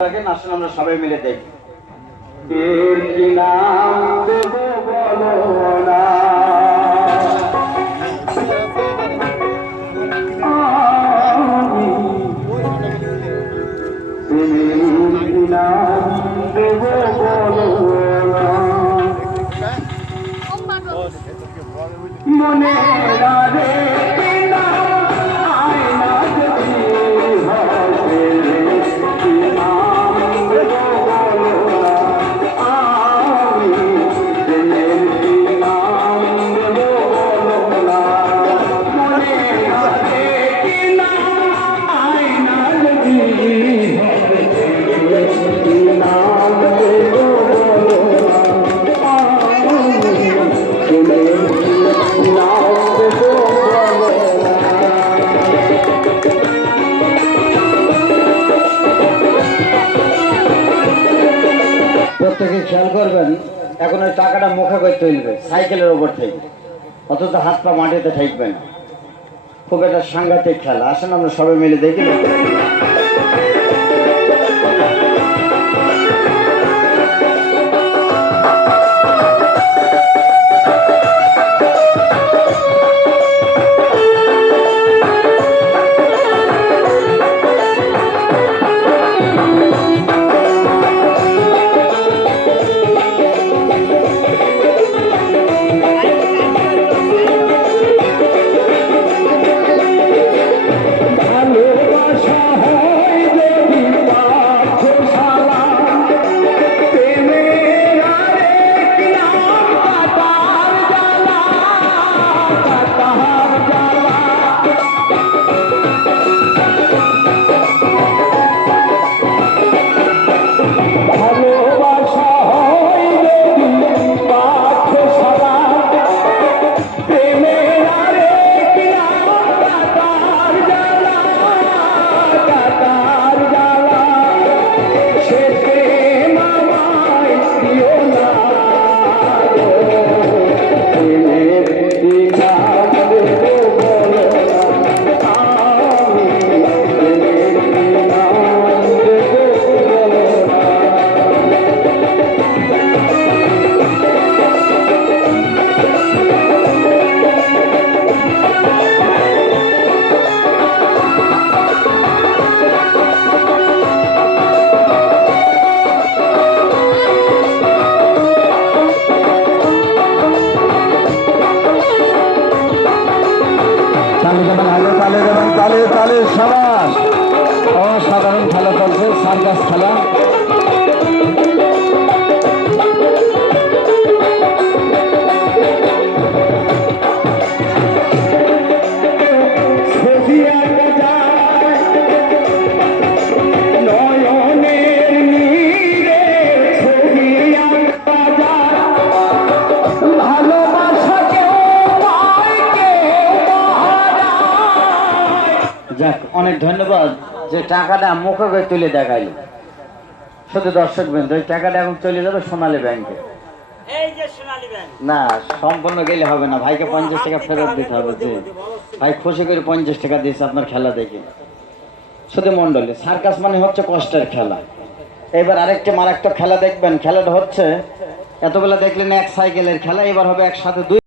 আসলে আমরা সবাই মিলে দেখি এর কি নাম দেব বলো না দেব বলো না মনে রাধে প্রত্যেকে খেয়াল করবেন এখন ওই টাকাটা মুখে করে তুলবে সাইকেলের ওপর থেকে, অথচ হাত পা মাটিতে ঠেকবে না। খুব একটা সাংঘাতিক খেলা, আসেন আমরা সবাই মিলে দেখি। তালে সাবাস, অসাধারণ খেলা চলছে, সার্কাস খেলা। যাক, অনেক ধন্যবাদ যে টাকাটা মুখে করে তুলে দেখাইল। শুধু দর্শক বৃন্দ, ওই টাকাটা এখন চলে যাবে সোনালী ব্যাংকে। না, সম্পূর্ণ গেলে হবে না, ভাইকে 50 টাকা ফেরত দিতে হবে। যে ভাই খুশি করে 50 টাকা দিয়েছে আপনার খেলা দেখে। শুধু মন্ডলী, সার্কাস মানে হচ্ছে কষ্টের খেলা। এবার আরেকটি মারাত্মক খেলা দেখবেন। খেলাটা হচ্ছে এতবেলা দেখলেন এক সাইকেলের খেলা, এবার হবে একসাথে দুই